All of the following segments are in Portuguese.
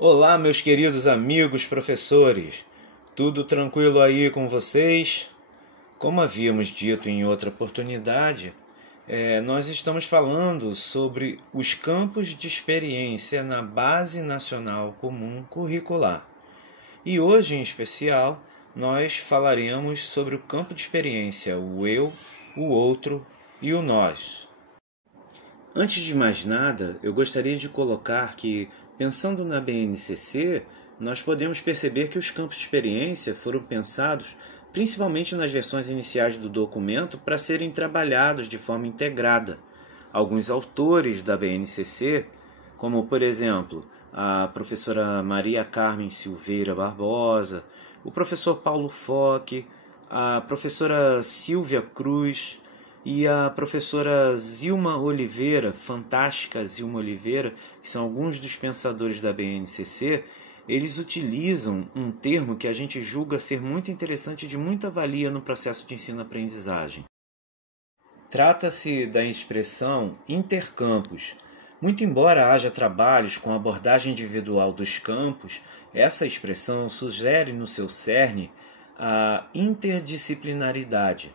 Olá, meus queridos amigos professores, tudo tranquilo aí com vocês? Como havíamos dito em outra oportunidade, nós estamos falando sobre os campos de experiência na Base Nacional Comum Curricular. E hoje, em especial, nós falaremos sobre o campo de experiência, o eu, o outro e o nós. Antes de mais nada, eu gostaria de colocar que, pensando na BNCC, nós podemos perceber que os campos de experiência foram pensados principalmente nas versões iniciais do documento para serem trabalhados de forma integrada. Alguns autores da BNCC, como por exemplo a professora Maria Carmen Silveira Barbosa, o professor Paulo Foque, a professora Silvia Cruz e a professora Zilma Oliveira, fantástica Zilma Oliveira, que são alguns dos pensadores da BNCC, eles utilizam um termo que a gente julga ser muito interessante e de muita valia no processo de ensino-aprendizagem. Trata-se da expressão intercampus. Muito embora haja trabalhos com abordagem individual dos campos, essa expressão sugere no seu cerne a interdisciplinaridade,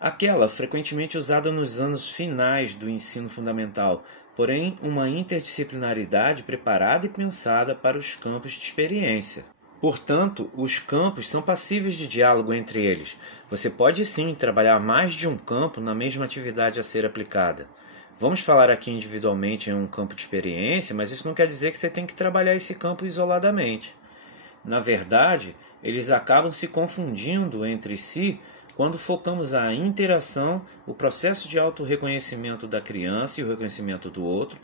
aquela frequentemente usada nos anos finais do ensino fundamental, porém uma interdisciplinaridade preparada e pensada para os campos de experiência. Portanto, os campos são passíveis de diálogo entre eles. Você pode sim trabalhar mais de um campo na mesma atividade a ser aplicada. Vamos falar aqui individualmente em um campo de experiência, mas isso não quer dizer que você tem que trabalhar esse campo isoladamente. Na verdade, eles acabam se confundindo entre si quando focamos a interação, o processo de autorreconhecimento da criança e o reconhecimento do outro.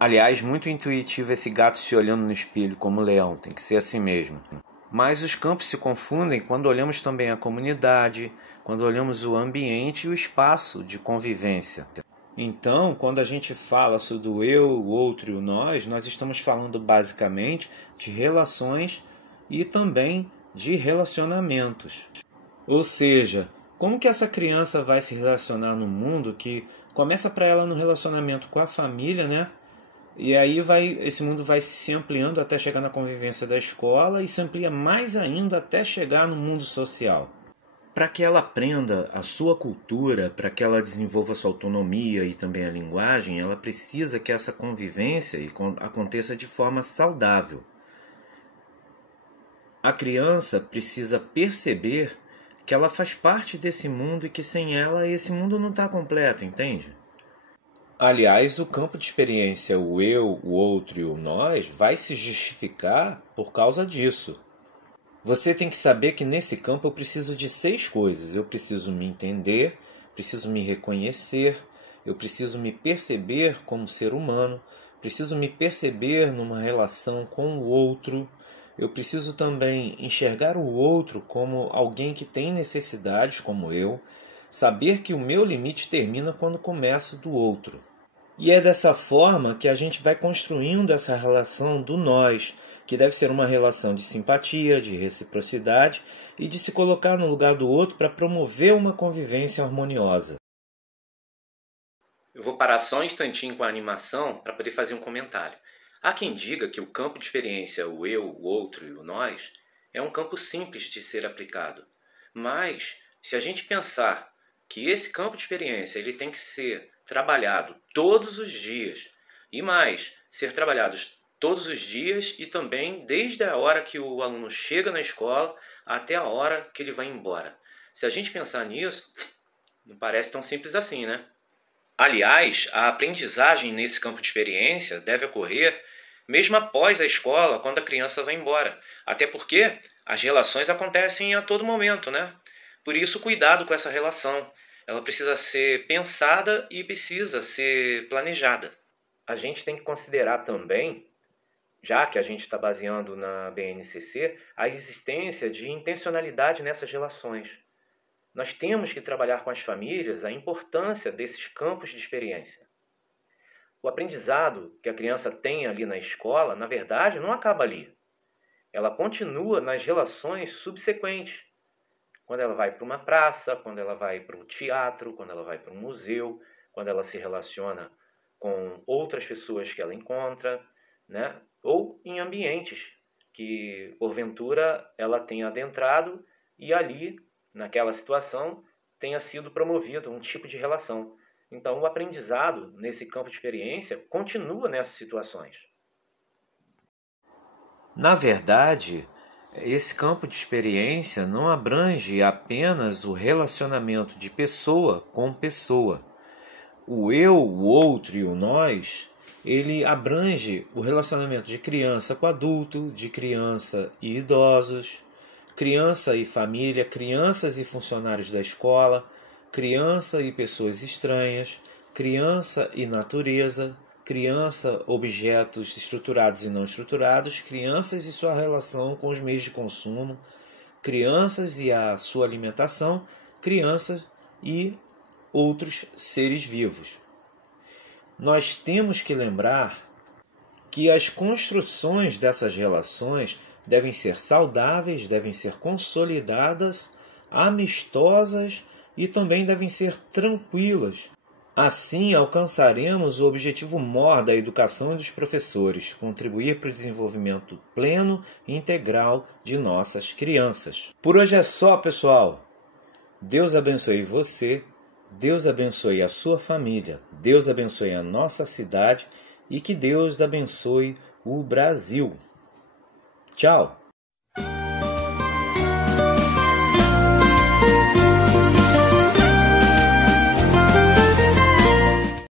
Aliás, muito intuitivo esse gato se olhando no espelho como leão, tem que ser assim mesmo. Mas os campos se confundem quando olhamos também a comunidade, quando olhamos o ambiente e o espaço de convivência. Então, quando a gente fala sobre o eu, o outro e o nós estamos falando basicamente de relações e também de relacionamentos. Ou seja, como que essa criança vai se relacionar no mundo que começa para ela no relacionamento com a família, né? E aí esse mundo vai se ampliando até chegar na convivência da escola e se amplia mais ainda até chegar no mundo social. Para que ela aprenda a sua cultura, para que ela desenvolva sua autonomia e também a linguagem, ela precisa que essa convivência aconteça de forma saudável. A criança precisa perceber que ela faz parte desse mundo e que sem ela esse mundo não está completo, entende? Aliás, o campo de experiência, o eu, o outro e o nós, vai se justificar por causa disso. Você tem que saber que nesse campo eu preciso de 6 coisas. Eu preciso me entender, preciso me reconhecer, eu preciso me perceber como ser humano, preciso me perceber numa relação com o outro, eu preciso também enxergar o outro como alguém que tem necessidades como eu, saber que o meu limite termina quando começa do outro. E é dessa forma que a gente vai construindo essa relação do nós, que deve ser uma relação de simpatia, de reciprocidade e de se colocar no lugar do outro para promover uma convivência harmoniosa. Eu vou parar só um instantinho com a animação para poder fazer um comentário. Há quem diga que o campo de experiência, o eu, o outro e o nós, é um campo simples de ser aplicado. Mas, se a gente pensar que esse campo de experiência ele tem que ser trabalhado todos os dias, e mais, ser trabalhado todos os dias e também desde a hora que o aluno chega na escola até a hora que ele vai embora. Se a gente pensar nisso, não parece tão simples assim, né? Aliás, a aprendizagem nesse campo de experiência deve ocorrer mesmo após a escola, quando a criança vai embora. Até porque as relações acontecem a todo momento, né? Por isso, cuidado com essa relação. Ela precisa ser pensada e precisa ser planejada. A gente tem que considerar também, já que a gente está baseando na BNCC, a existência de intencionalidade nessas relações. Nós temos que trabalhar com as famílias a importância desses campos de experiência. O aprendizado que a criança tem ali na escola, na verdade, não acaba ali. Ela continua nas relações subsequentes. Quando ela vai para uma praça, quando ela vai para um teatro, quando ela vai para um museu, quando ela se relaciona com outras pessoas que ela encontra, né? ou em ambientes que, porventura, ela tenha adentrado e ali, naquela situação, tenha sido promovido um tipo de relação. Então, o aprendizado nesse campo de experiência continua nessas situações. Na verdade, esse campo de experiência não abrange apenas o relacionamento de pessoa com pessoa. O eu, o outro e o nós, ele abrange o relacionamento de criança com adulto, de criança e idosos, criança e família, crianças e funcionários da escola, criança e pessoas estranhas, criança e natureza, criança, objetos estruturados e não estruturados, crianças e sua relação com os meios de consumo, crianças e a sua alimentação, crianças e outros seres vivos. Nós temos que lembrar que as construções dessas relações devem ser saudáveis, devem ser consolidadas, amistosas e também devem ser tranquilas. Assim, alcançaremos o objetivo maior da educação dos professores, contribuir para o desenvolvimento pleno e integral de nossas crianças. Por hoje é só, pessoal. Deus abençoe você, Deus abençoe a sua família, Deus abençoe a nossa cidade e que Deus abençoe o Brasil. Tchau!